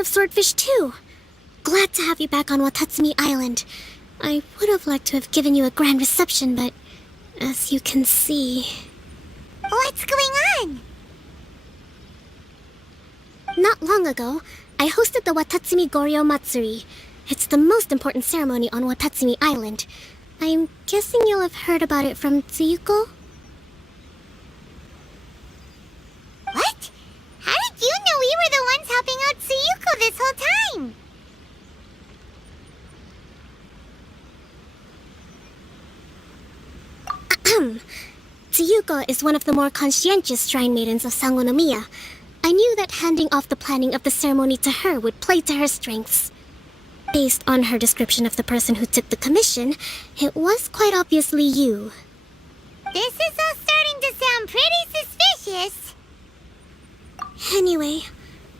of swordfish too. Glad to have you back on Watatsumi Island. I would have liked to have given you a grand reception, but as you can see... What's going on? Not long ago, I hosted the Watatsumi Goryo Matsuri. It's the most important ceremony on Watatsumi Island. I'm guessing you'll have heard about it from Tsuyuko? What? How did you know we were the ones helping out Tsuyuko this whole time? Tsuyuko is one of the more conscientious shrine maidens of Sangonomiya. I knew that handing off the planning of the ceremony to her would play to her strengths. Based on her description of the person who took the commission, it was quite obviously you. This is all starting to sound pretty suspicious. Anyway,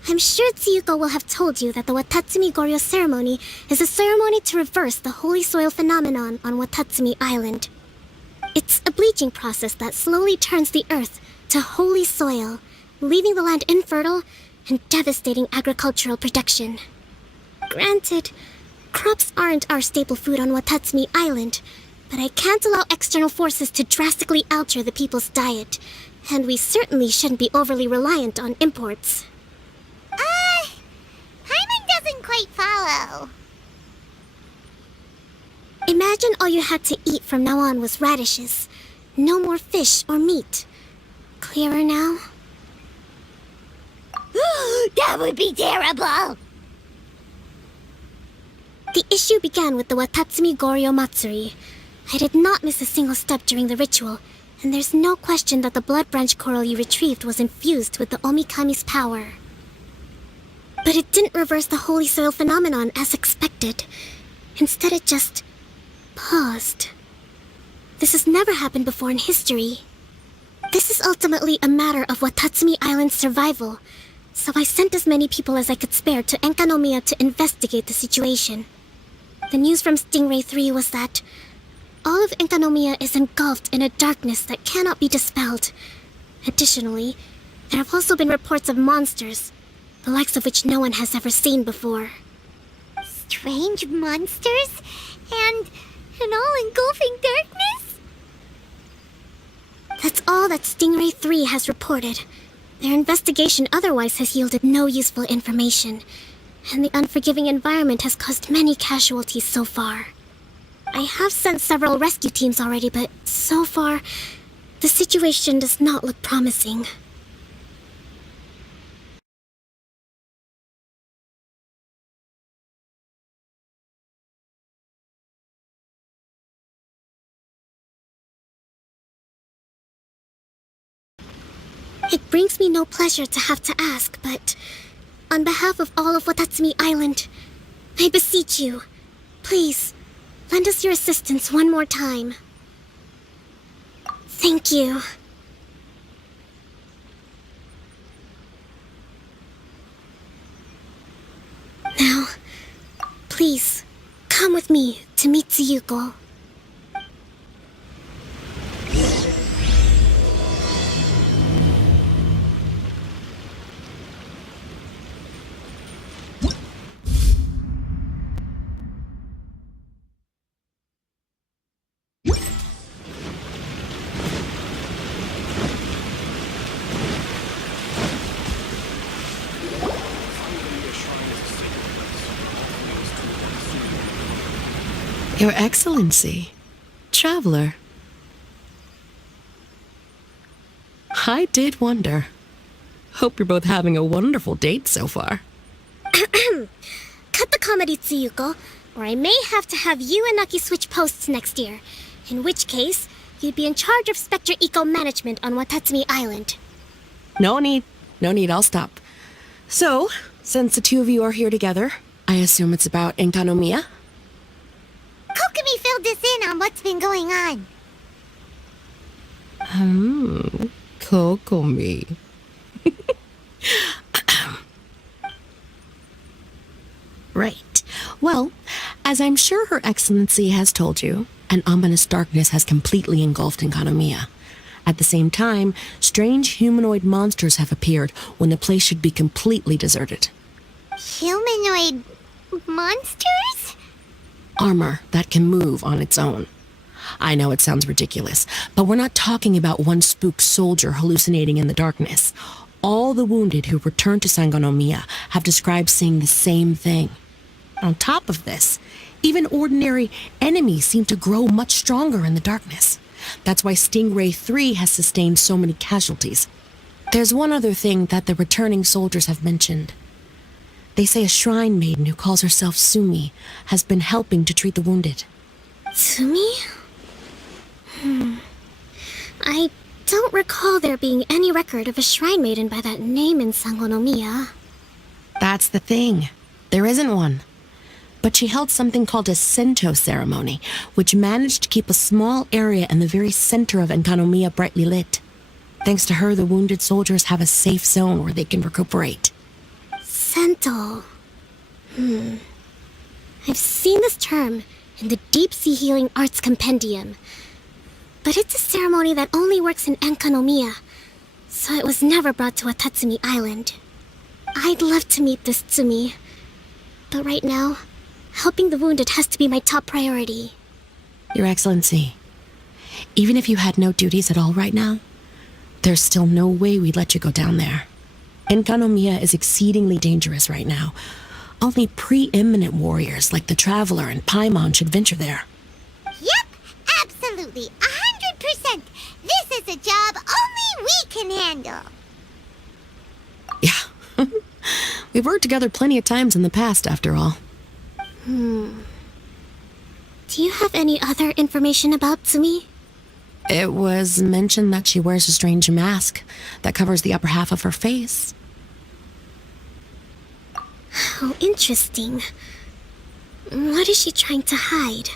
I'm sure Tsuyuko will have told you that the Watatsumi Goryo ceremony is a ceremony to reverse the holy soil phenomenon on Watatsumi Island. It's a bleaching process that slowly turns the earth to holy soil, leaving the land infertile and devastating agricultural production. Granted, crops aren't our staple food on Watatsumi Island, but I can't allow external forces to drastically alter the people's diet, and we certainly shouldn't be overly reliant on imports. Paimon doesn't quite follow. Imagine all you had to eat from now on was radishes. No more fish or meat. Clearer now? That would be terrible! The issue began with the Watatsumi Goryo Matsuri. I did not miss a single step during the ritual, and there's no question that the blood branch coral you retrieved was infused with the Omikami's power. But it didn't reverse the holy soil phenomenon as expected. Instead, it just paused. This has never happened before in history. This is ultimately a matter of Watatsumi Island's survival, so I sent as many people as I could spare to Enkanomiya to investigate the situation. The news from Stingray 3 was that all of Enkanomiya is engulfed in a darkness that cannot be dispelled. Additionally, there have also been reports of monsters, the likes of which no one has ever seen before. Strange monsters? And an all-engulfing darkness? That's all that Stingray 3 has reported. Their investigation otherwise has yielded no useful information, and the unforgiving environment has caused many casualties so far. I have sent several rescue teams already, but so far, the situation does not look promising. It brings me no pleasure to have to ask, but on behalf of all of Watatsumi Island, I beseech you, please, lend us your assistance one more time. Thank you. Now, please, come with me to meet Tsuyuko. Your Excellency, Traveler. I did wonder. Hope you're both having a wonderful date so far. Cut the comedy, Tsuyuko, or I may have to have you and Naki switch posts next year. In which case, you'd be in charge of Spectre Eco Management on Watatsumi Island. No need, I'll stop. So, since the two of you are here together, I assume it's about Enkanomiya? Kokomi filled us in on what's been going on. Kokomi. Right. Well, as I'm sure Her Excellency has told you, an ominous darkness has completely engulfed Enkanomiya. At the same time, strange humanoid monsters have appeared when the place should be completely deserted. Humanoid monsters? Armor that can move on its own. I know it sounds ridiculous, but we're not talking about one spooked soldier hallucinating in the darkness. All the wounded who returned to Sangonomiya have described seeing the same thing. On top of this, even ordinary enemies seem to grow much stronger in the darkness. That's why Stingray 3 has sustained so many casualties. There's one other thing that the returning soldiers have mentioned. They say a shrine maiden who calls herself Sumi has been helping to treat the wounded. Tsumi? I don't recall there being any record of a shrine maiden by that name in Sangonomiya. That's the thing. There isn't one. But she held something called a Sento ceremony, which managed to keep a small area in the very center of Enkanomiya brightly lit. Thanks to her, the wounded soldiers have a safe zone where they can recuperate. Sento. I've seen this term in the Deep Sea Healing Arts Compendium. But it's a ceremony that only works in Enkanomiya, so it was never brought to Watatsumi Island. I'd love to meet this Tsumi, but right now, helping the wounded has to be my top priority. Your Excellency, even if you had no duties at all right now, there's still no way we'd let you go down there. Enkanomiya is exceedingly dangerous right now. Only preeminent warriors like the Traveler and Paimon should venture there. Yep, absolutely, 100%. This is a job only we can handle. Yeah. We've worked together plenty of times in the past, after all. Do you have any other information about Tsumi? It was mentioned that she wears a strange mask that covers the upper half of her face. How interesting. What is she trying to hide?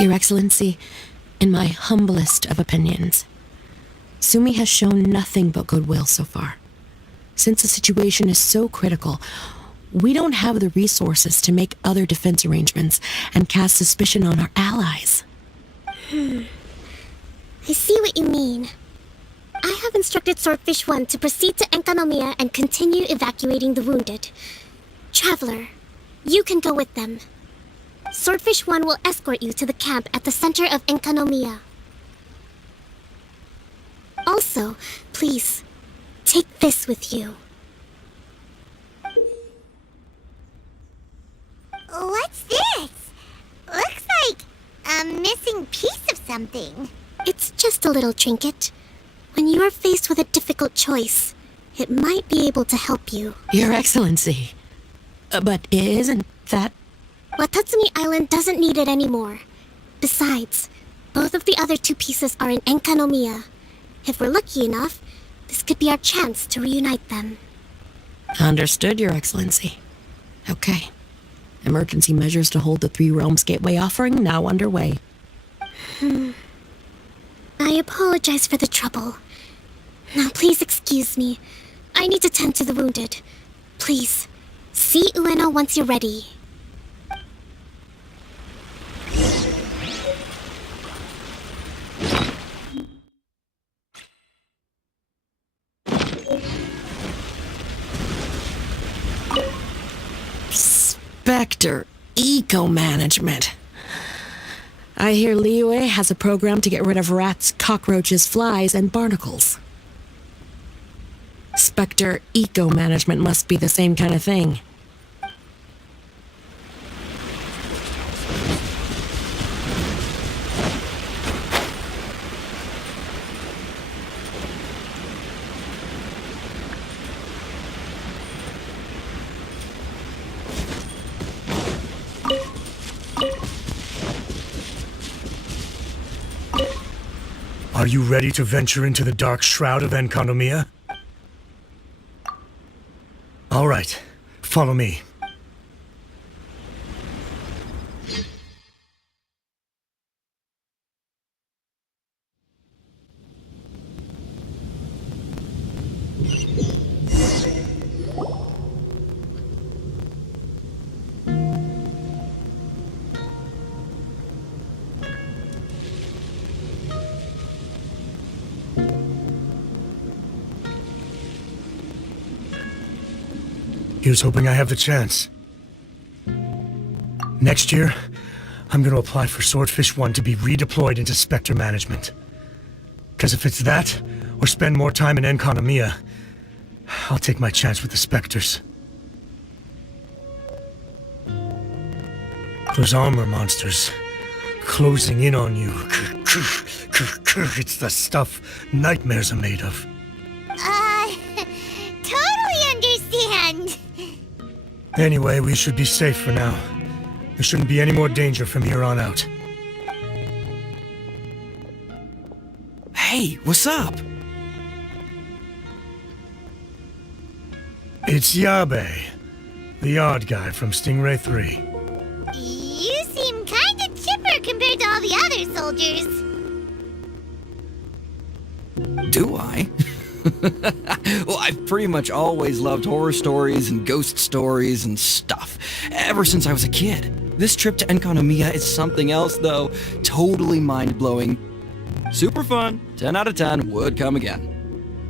Your Excellency, in my humblest of opinions, Sumi has shown nothing but goodwill so far. Since the situation is so critical, we don't have the resources to make other defense arrangements and cast suspicion on our allies. I see what you mean. I have instructed Swordfish 1 to proceed to Enkanomiya and continue evacuating the wounded. Traveler, you can go with them. Swordfish 1 will escort you to the camp at the center of Enkanomiya. Also, please, take this with you. What's this? Looks like a missing piece of something. It's just a little trinket. When you are faced with a difficult choice, it might be able to help you. Your Excellency. But isn't that... Watatsumi Island doesn't need it anymore. Besides, both of the other two pieces are in Enkanomiya. If we're lucky enough, this could be our chance to reunite them. Understood, Your Excellency. Okay. Emergency measures to hold the Three Realms Gateway offering now underway. I apologize for the trouble. Now please excuse me. I need to tend to the wounded. Please, see Ueno once you're ready. Spectre Eco-Management. I hear Liyue has a program to get rid of rats, cockroaches, flies, and barnacles. Spectre Eco-Management must be the same kind of thing. Are you ready to venture into the dark shroud of Enkanomiya? All right, follow me. Here's hoping I have the chance. Next year, I'm gonna apply for Swordfish 1 to be redeployed into Spectre Management. Because if it's that, or spend more time in Enkanomiya, I'll take my chance with the Spectres. Those armor monsters, closing in on you. It's the stuff nightmares are made of. Totally understand. Anyway, we should be safe for now. There shouldn't be any more danger from here on out. Hey, what's up? It's Yabe, the odd guy from Stingray 3. You seem kinda chipper compared to all the other soldiers. Do I? Well, I've pretty much always loved horror stories and ghost stories and stuff, ever since I was a kid. This trip to Enkanomiya is something else, though. Totally mind-blowing. Super fun. 10 out of 10 would come again.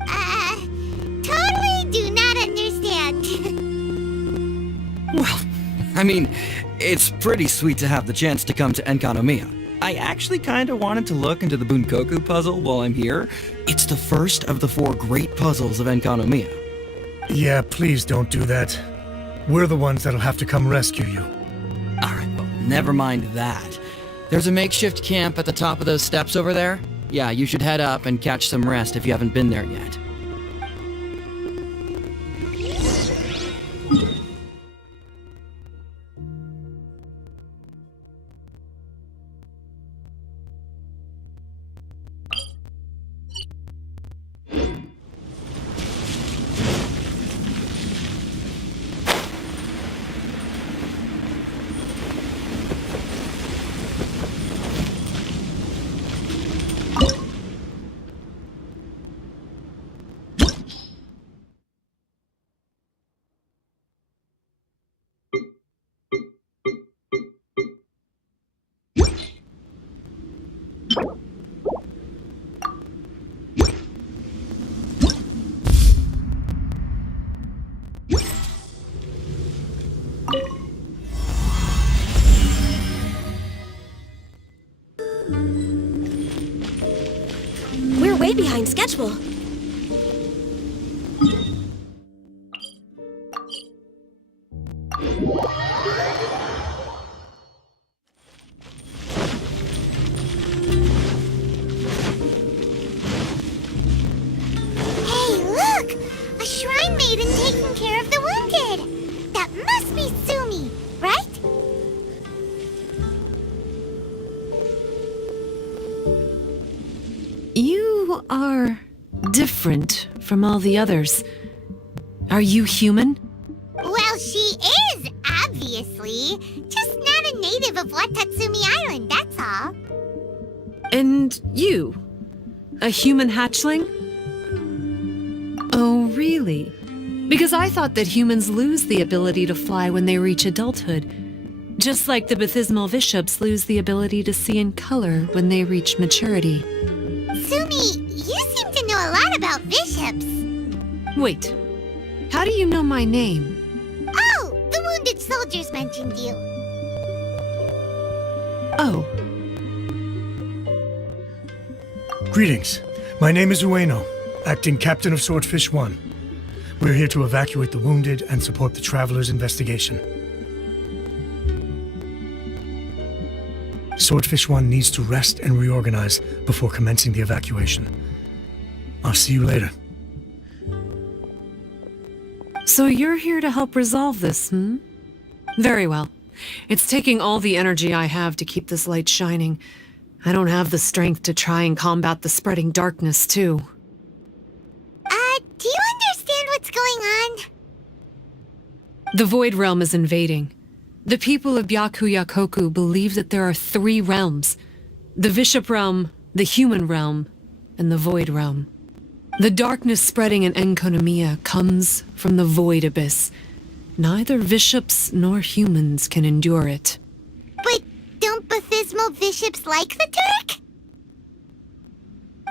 Totally do not understand. Well, I mean, it's pretty sweet to have the chance to come to Enkanomiya. I actually kinda wanted to look into the Bunkoku puzzle while I'm here. It's the first of the 4 great puzzles of Enkanomiya. Yeah, please don't do that. We're the ones that'll have to come rescue you. Alright, well, never mind that. There's a makeshift camp at the top of those steps over there. Yeah, you should head up and catch some rest if you haven't been there yet. behind schedule. Hey, look! A shrine maiden taking care of the wounded! That must be Sumi, right? You are different from all the others. Are you human? Well, she is, obviously. Just not a native of Watatsumi Island, that's all. And you? A human hatchling? Oh, really? Because I thought that humans lose the ability to fly when they reach adulthood. Just like the baptismal bishops lose the ability to see in color when they reach maturity. Sumi, you seem to know a lot about bishops. Wait, how do you know my name? Oh, the wounded soldiers mentioned you. Oh, Greetings. My name is Ueno, acting captain of Swordfish 1. We're here to evacuate the wounded and support the traveler's investigation. Swordfish 1 needs to rest and reorganize before commencing the evacuation. I'll see you later. so you're here to help resolve this, hmm? Very well. It's taking all the energy I have to keep this light shining. I don't have the strength to try and combat the spreading darkness, too. Do you understand what's going on? The Void Realm is invading. The people of Byakuyakoku believe that there are 3 realms. The Bishop Realm, the Human Realm, and the Void Realm. The darkness spreading in Enkonomiya comes from the Void Abyss. Neither bishops nor humans can endure it. But don't baptismal bishops like the dark?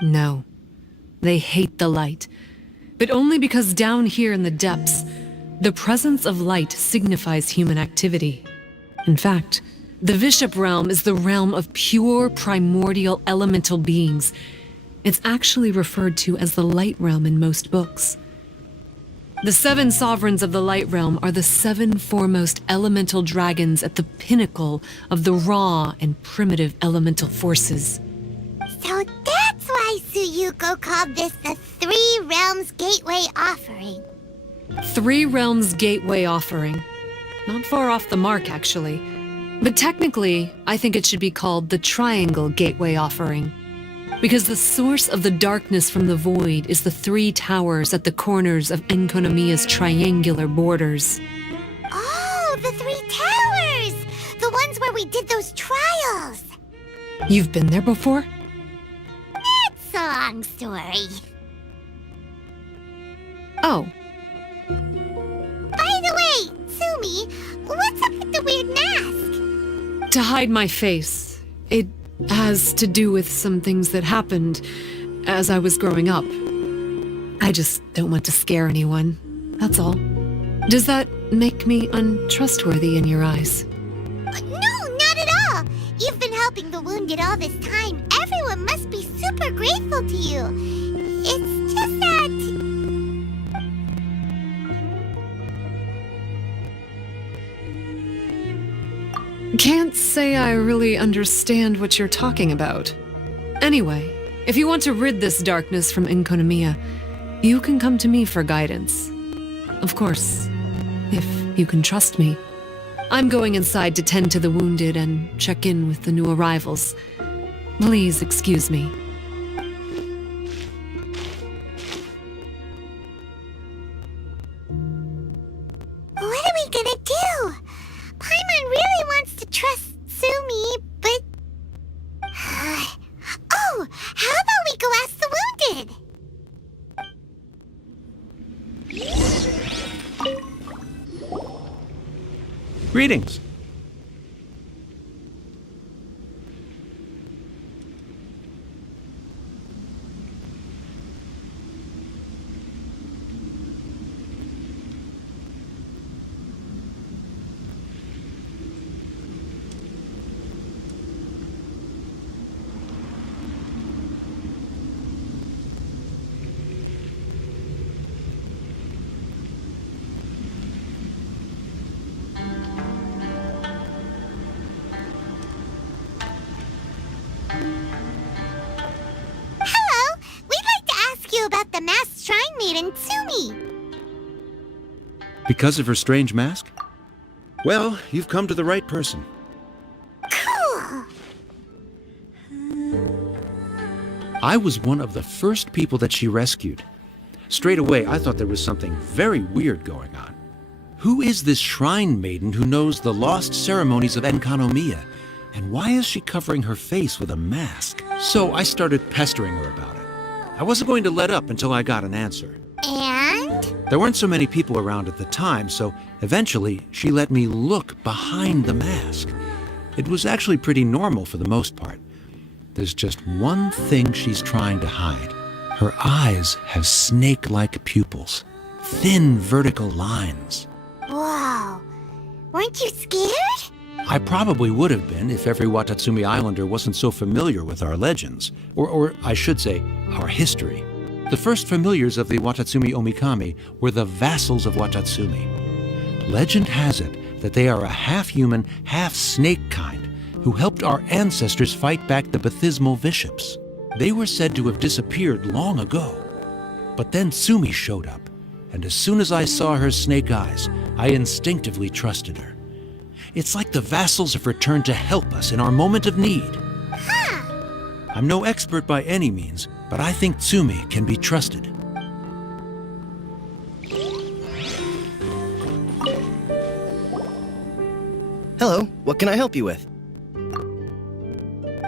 No. They hate the light. But only because down here in the depths, the presence of light signifies human activity. In fact, the Bishop Realm is the realm of pure primordial elemental beings. It's actually referred to as the Light Realm in most books. The 7 sovereigns of the Light Realm are the 7 foremost elemental dragons at the pinnacle of the raw and primitive elemental forces. So that's why Suyuko called this the 3 Realms Gateway Offering. 3 Realms Gateway Offering. Not far off the mark, actually. But technically, I think it should be called the Triangle Gateway Offering. Because the source of the darkness from the void is the 3 towers at the corners of Enkonomiya's triangular borders. Oh, the 3 towers! The ones where we did those trials! You've been there before? It's a long story. Oh, By the way, Sumi, what's up with the weird mask? to hide my face. It has to do with some things that happened as I was growing up. I just don't want to scare anyone, that's all. Does that make me untrustworthy in your eyes? No, not at all! You've been helping the wounded all this time. Everyone must be super grateful to you. It's just that... Can't say I really understand what you're talking about. Anyway, if you want to rid this darkness from Enkonomiya, you can come to me for guidance. Of course, if you can trust me. I'm going inside to tend to the wounded and check in with the new arrivals. Please excuse me. What are we gonna do? Paimon really wants to trust Sumi, but... Oh, how about we go ask the wounded? Greetings. Hello! We'd like to ask you about the masked shrine maiden, Tsumi. Because of her strange mask? Well, you've come to the right person. Cool! I was one of the first people that she rescued. Straight away, I thought there was something very weird going on. Who is this shrine maiden who knows the lost ceremonies of Enkanomiya? And why is she covering her face with a mask? So I started pestering her about it. I wasn't going to let up until I got an answer. And? There weren't so many people around at the time, so eventually she let me look behind the mask. It was actually pretty normal for the most part. There's just one thing she's trying to hide. Her eyes have snake-like pupils, thin vertical lines. Whoa. Weren't you scared? I probably would have been if every Watatsumi Islander wasn't so familiar with our legends, or I should say, our history. The first familiars of the Watatsumi Omikami were the vassals of Watatsumi. Legend has it that they are a half-human, half-snake kind who helped our ancestors fight back the Bathismal Bishops. They were said to have disappeared long ago. But then Tsumi showed up, and as soon as I saw her snake eyes, I instinctively trusted her. It's like the vassals have returned to help us in our moment of need. Huh. I'm no expert by any means, but I think Tsumi can be trusted. Hello, what can I help you with?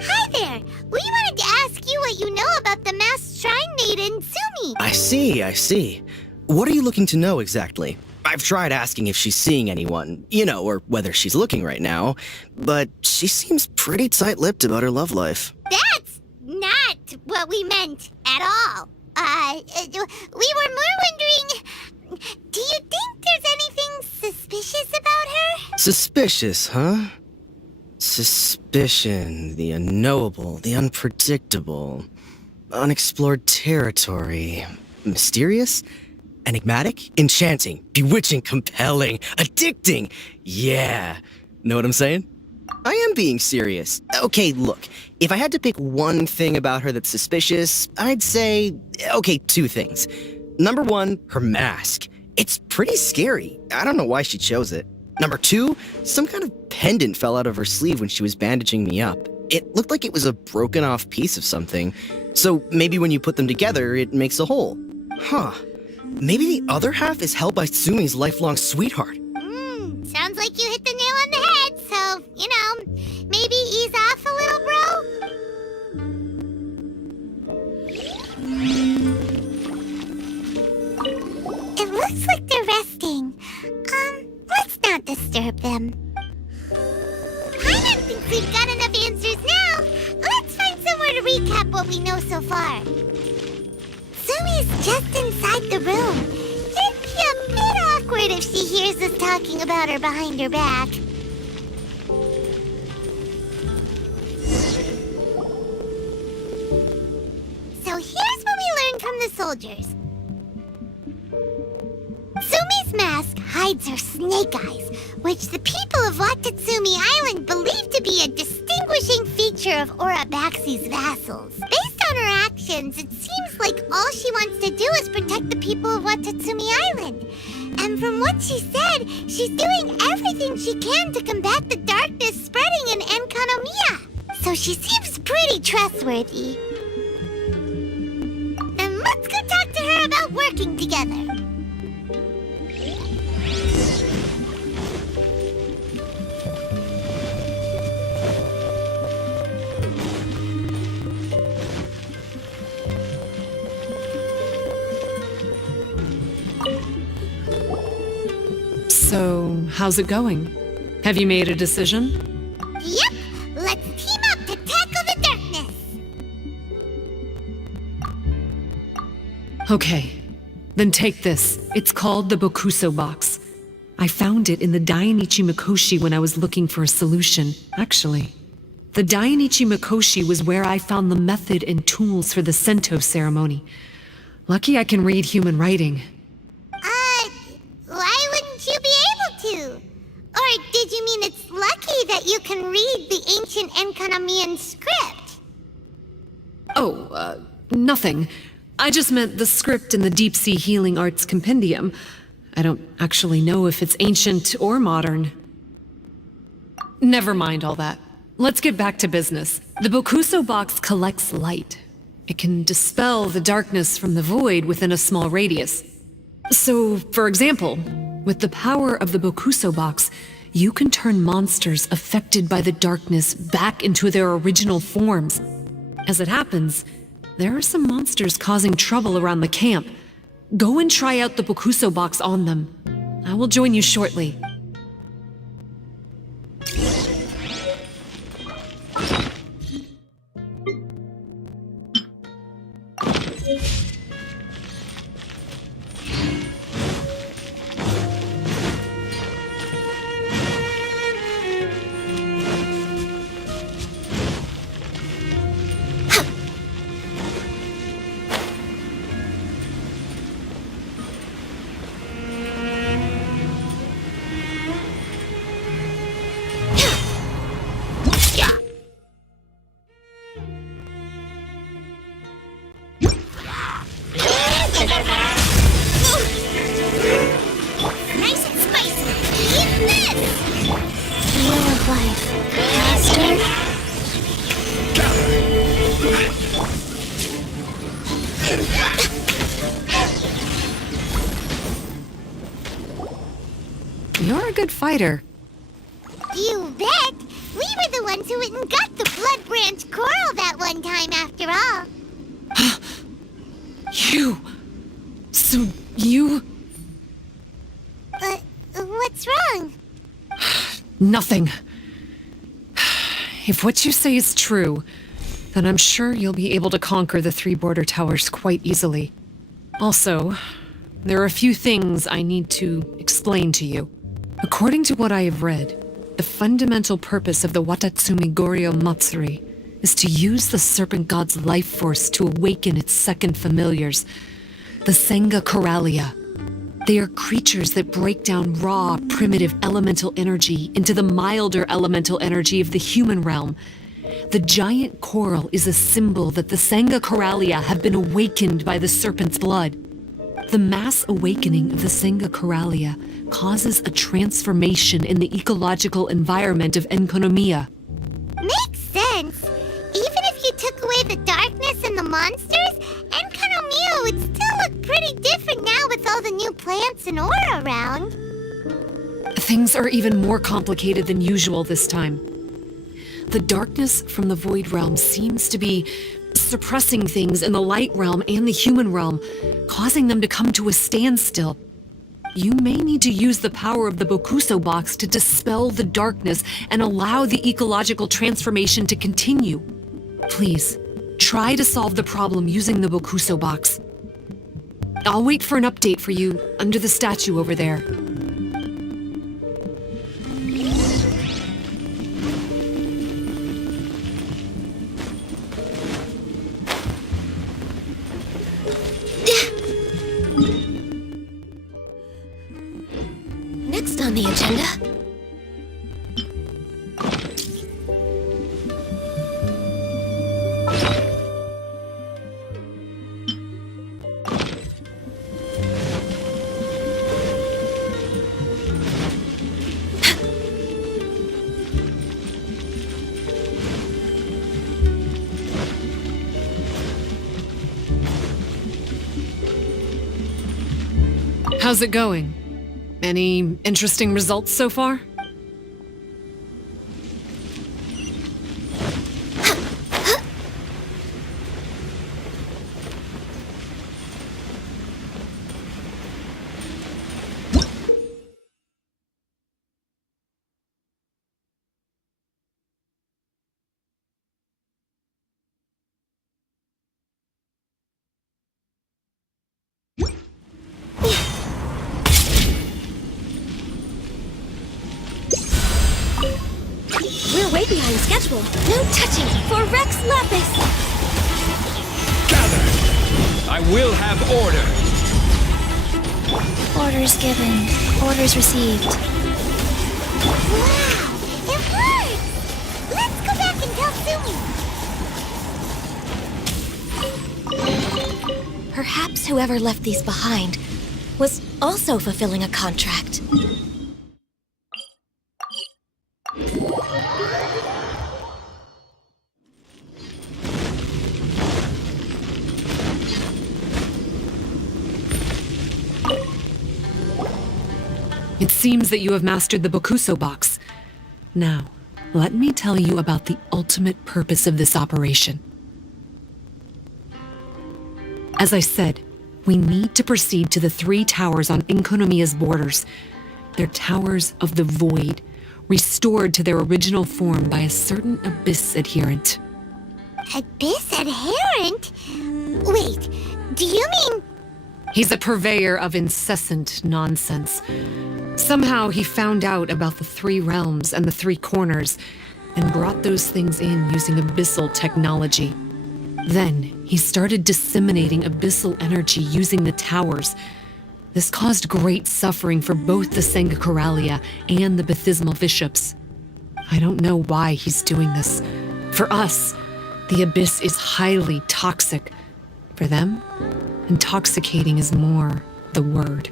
Hi there! We wanted to ask you what you know about the masked shrine maiden, Tsumi. I see. What are you looking to know exactly? I've tried asking if she's seeing anyone, or whether she's looking right now, but she seems pretty tight-lipped about her love life. That's not what we meant at all. We were more wondering, do you think there's anything suspicious about her? Suspicious, huh? Suspicion, the unknowable, the unpredictable, unexplored territory, mysterious, enigmatic, enchanting, bewitching, compelling, addicting. Yeah. Know what I'm saying? I am being serious. Okay, look, if I had to pick one thing about her that's suspicious, I'd say, two things. Number one, her mask. It's pretty scary. I don't know why she chose it. Number two, some kind of pendant fell out of her sleeve when she was bandaging me up. It looked like it was a broken off piece of something. So maybe when you put them together, it makes a whole. Huh. Maybe the other half is held by Tsumi's lifelong sweetheart. Sounds like you hit the nail on the head, so, maybe ease off a little, bro? It looks like they're resting. Let's not disturb them. Paimon thinks we've got enough answers now. Let's find somewhere to recap what we know so far. Tsumi's just inside the room. It'd be a bit awkward if she hears us talking about her behind her back. So here's what we learned from the soldiers. Tsumi's mask hides her snake eyes, which the people of Watatsumi Island believe to be a distinguishing feature of Urabaxi's vassals. Based on her actions, it seems like all she wants to do is protect the people of Watatsumi Island. And from what she said, she's doing everything she can to combat the darkness spreading in Enkanomiya. So she seems pretty trustworthy. And let's go talk to her about working together. So, how's it going? Have you made a decision? Yep, let's team up to tackle the darkness. Okay, then take this. It's called the Bokuso box. I found it in the Dainichi Mikoshi when I was looking for a solution. Actually, the Dainichi Mikoshi was where I found the method and tools for the Sento ceremony. Lucky I can read human writing. Why wouldn't you be able to? Or did you mean it's lucky that you can read the ancient Enkanamian script? Nothing. I just meant the script in the Deep Sea Healing Arts Compendium. I don't actually know if it's ancient or modern. Never mind all that. Let's get back to business. The Bokuso box collects light. It can dispel the darkness from the void within a small radius. So, for example, with the power of the Bokuso box, you can turn monsters affected by the darkness back into their original forms. As it happens, there are some monsters causing trouble around the camp. Go and try out the Bokuso box on them. I will join you shortly. Nice and spicy. Eat this! Wheel of life. Master. You're a good fighter. You bet! We were the ones who went and got the Blood Branch Coral that one time, after all. So you... What's wrong? Nothing. If what you say is true, then I'm sure you'll be able to conquer the 3 border towers quite easily. Also, there are a few things I need to explain to you. According to what I have read, the fundamental purpose of the Watatsumi Goryo Matsuri is to use the Serpent God's life force to awaken its second familiars, the Senga Coralia. They are creatures that break down raw, primitive elemental energy into the milder elemental energy of the human realm. The giant coral is a symbol that the Senga Coralia have been awakened by the serpent's blood. The mass awakening of the Senga Coralia causes a transformation in the ecological environment of Enkonomiya. Makes sense. Even if you took away the darkness and the monsters, Enkonomiya would still look pretty different now with all the new plants and aura around. Things are even more complicated than usual this time. The darkness from the Void Realm seems to be suppressing things in the Light Realm and the Human Realm, causing them to come to a standstill. You may need to use the power of the Bokuso box to dispel the darkness and allow the ecological transformation to continue. Please, try to solve the problem using the Bokuso box. I'll wait for an update for you under the statue over there. Next on the agenda. How's it going? Any interesting results so far? We're way behind schedule. No touching for Rex Lapis. Gather! I will have order! Orders given. Orders received. Wow! It worked! Let's go back and tell Sumi. whoever left these behind was also fulfilling a contract. It seems that you have mastered the Bokuso box. Now, let me tell you about the ultimate purpose of this operation. As I said, we need to proceed to the 3 towers on Enkonomiya's borders. They're towers of the void, restored to their original form by a certain Abyss adherent. Abyss adherent? Wait, do you mean... He's a purveyor of incessant nonsense. Somehow he found out about the 3 realms and the 3 corners, and brought those things in using abyssal technology. Then he started disseminating abyssal energy using the towers. This caused great suffering for both the Sangakaralia and the Baptismal Bishops. I don't know why he's doing this. For us, the Abyss is highly toxic. For them, intoxicating is more the word.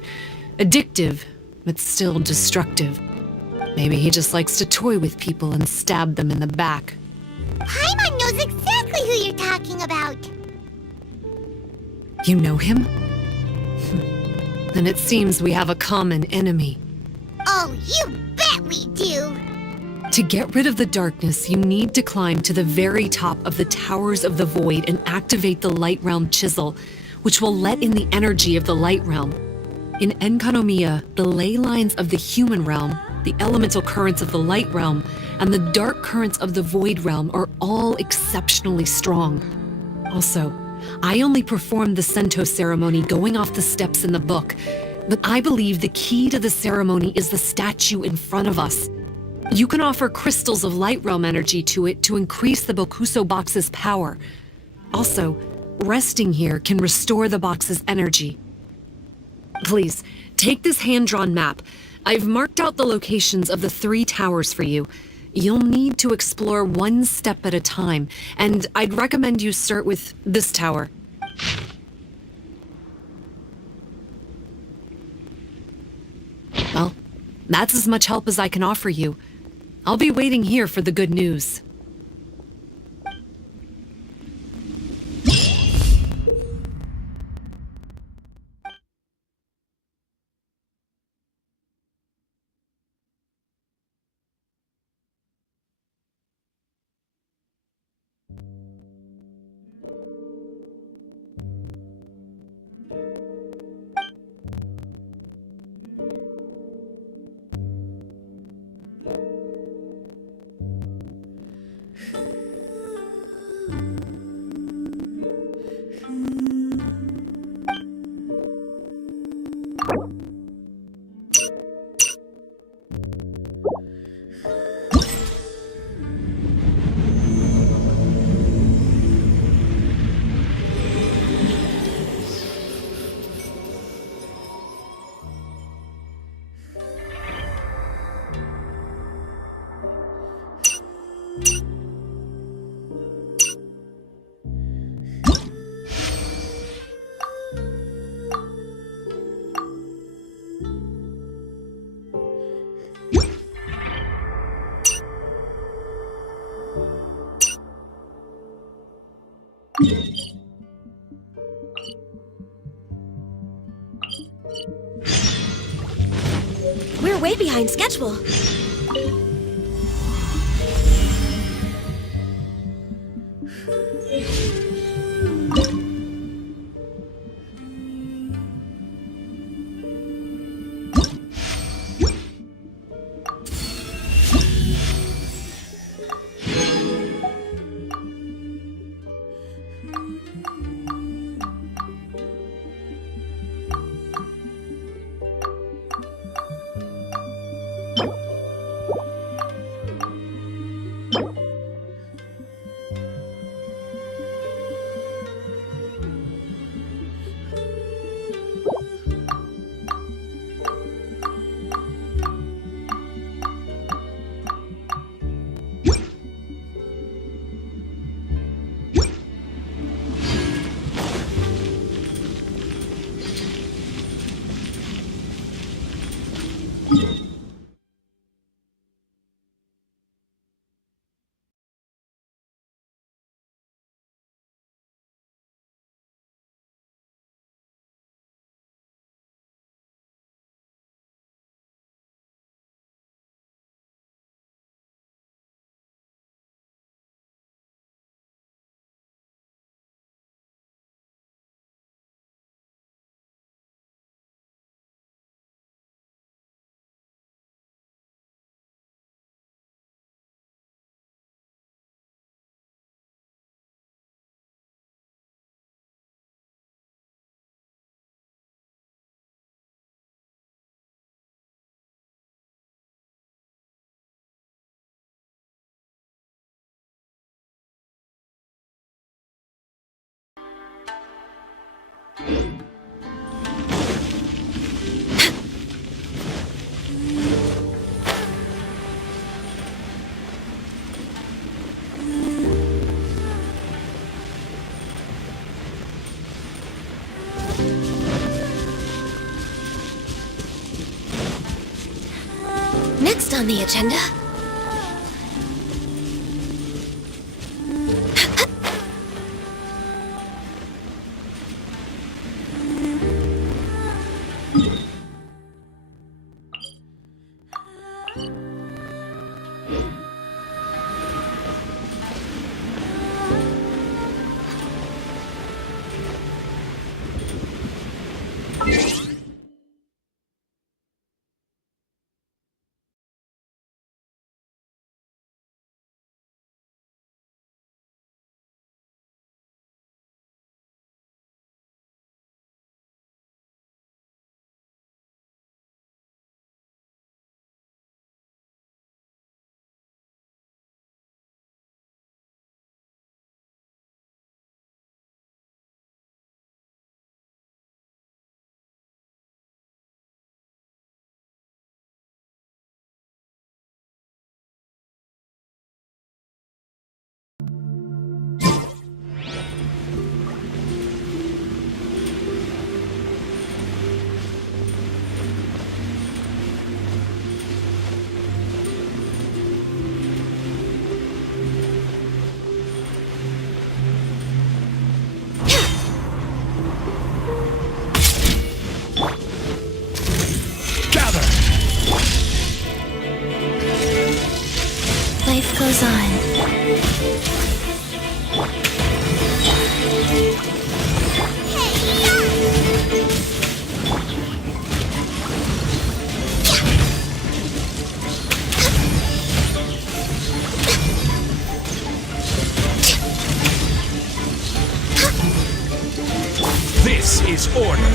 Addictive, but still destructive. Maybe he just likes to toy with people and stab them in the back. Paimon knows exactly who you're talking about. You know him? Then it seems we have a common enemy. Oh, you bet we do! To get rid of the darkness, you need to climb to the very top of the Towers of the Void and activate the Light Realm Chisel, which will let in the energy of the Light Realm. In Enkonomiya, the ley lines of the human realm, the elemental currents of the Light Realm, and the dark currents of the Void Realm are all exceptionally strong. Also, I only performed the Sento ceremony going off the steps in the book, but I believe the key to the ceremony is the statue in front of us. You can offer crystals of Light Realm energy to it to increase the Bokuso box's power. Also, resting here can restore the box's energy. Please, take this hand-drawn map. I've marked out the locations of the 3 towers for you. You'll need to explore one step at a time, and I'd recommend you start with this tower. Well, that's as much help as I can offer you. I'll be waiting here for the good news. We're way behind schedule. Next on the agenda. Life goes on. This is order.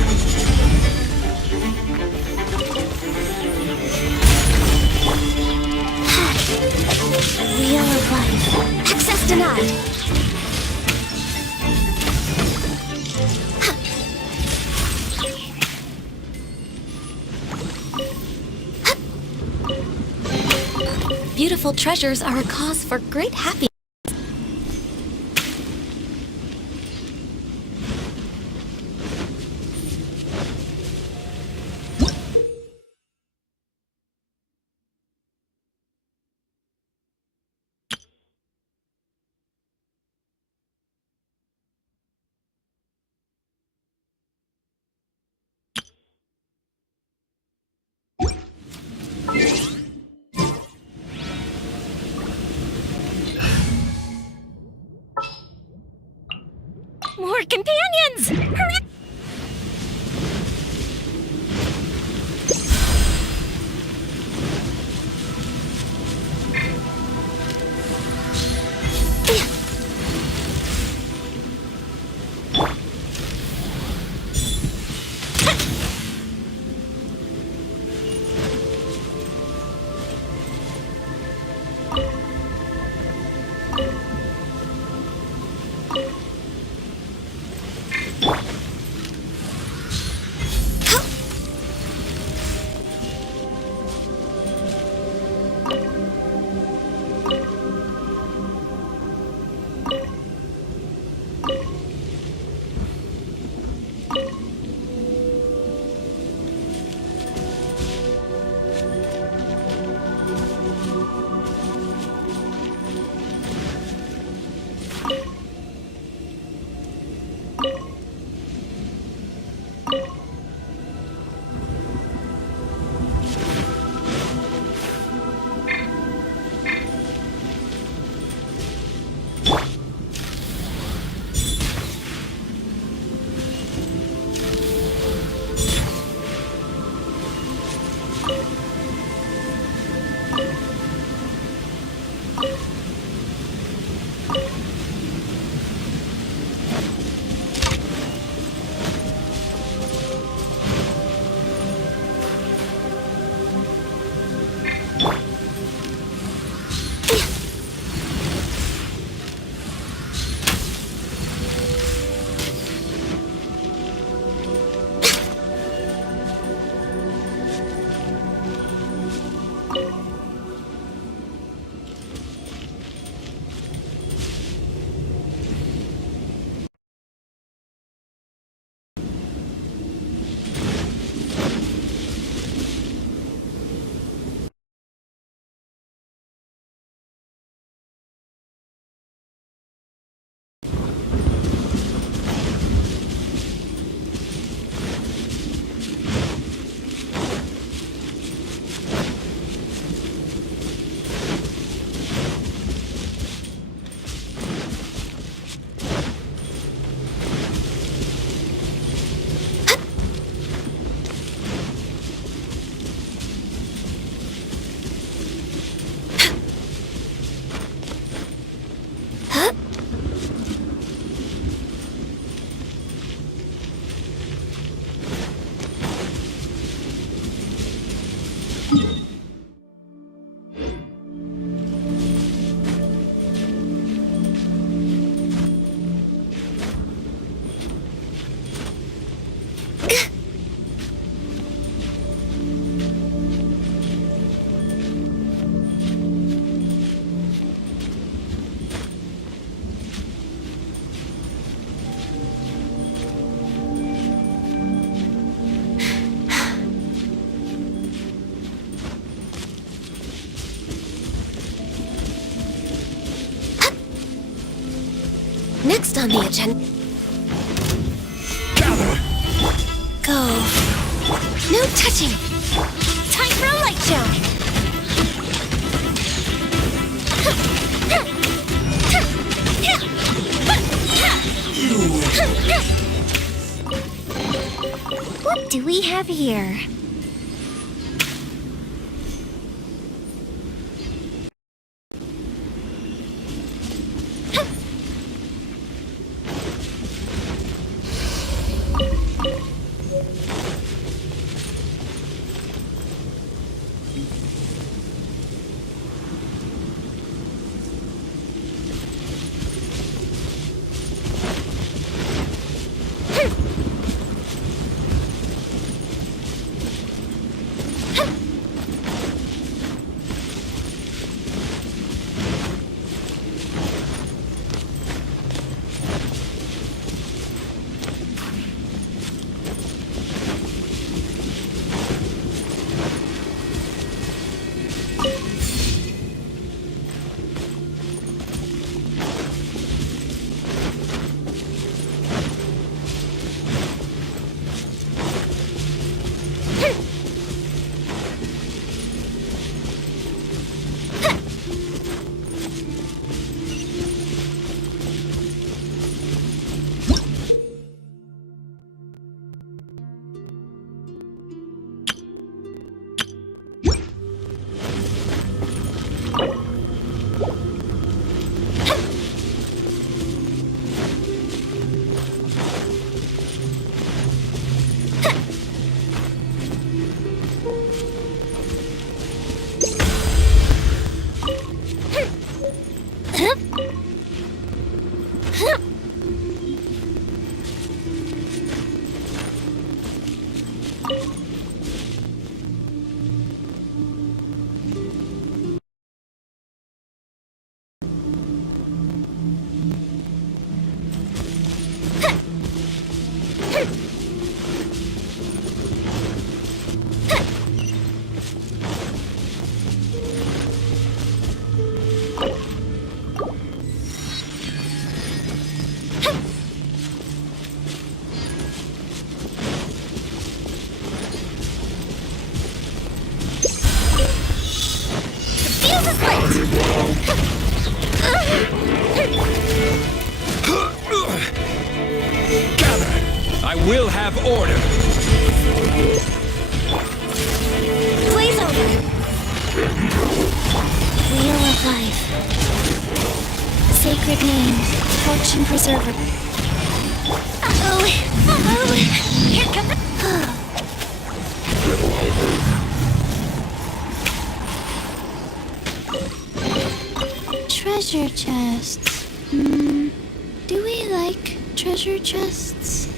Wheel of Life. Access denied. Beautiful treasures are a cause for great happiness. More companions! Hooray! Next on the agenda. Gather! Go. No touching! Time for a light show! What do we have here? Gather! I will have order! Blaze over! Wheel of life. Sacred name. Fortune preserver. Here comes the... Treasure chests. Do we like treasure chests?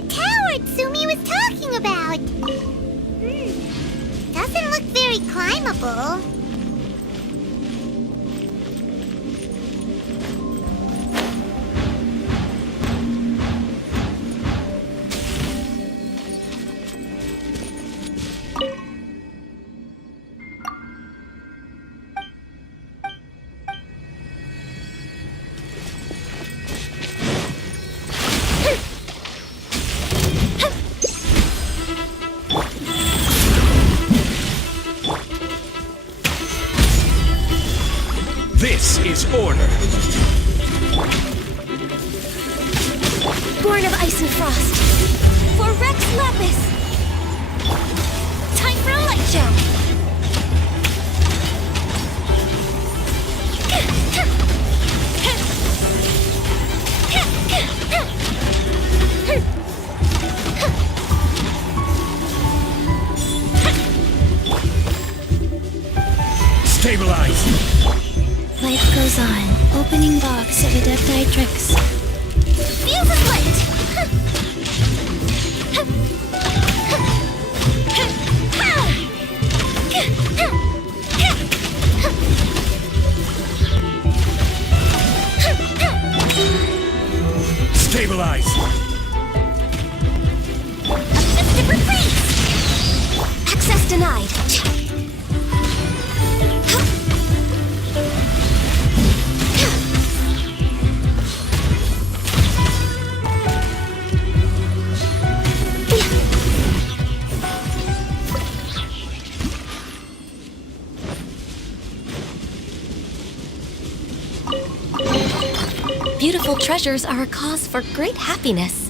the tower Tsumi was talking about. Doesn't look very climbable. This is order. Born of ice and frost. For Rex Lapis. Time for a light show. Stabilize. Life goes on. Opening box of Adepti Tricks. Feels of light. Stabilize. Different freeze. Access denied. Beautiful treasures are a cause for great happiness.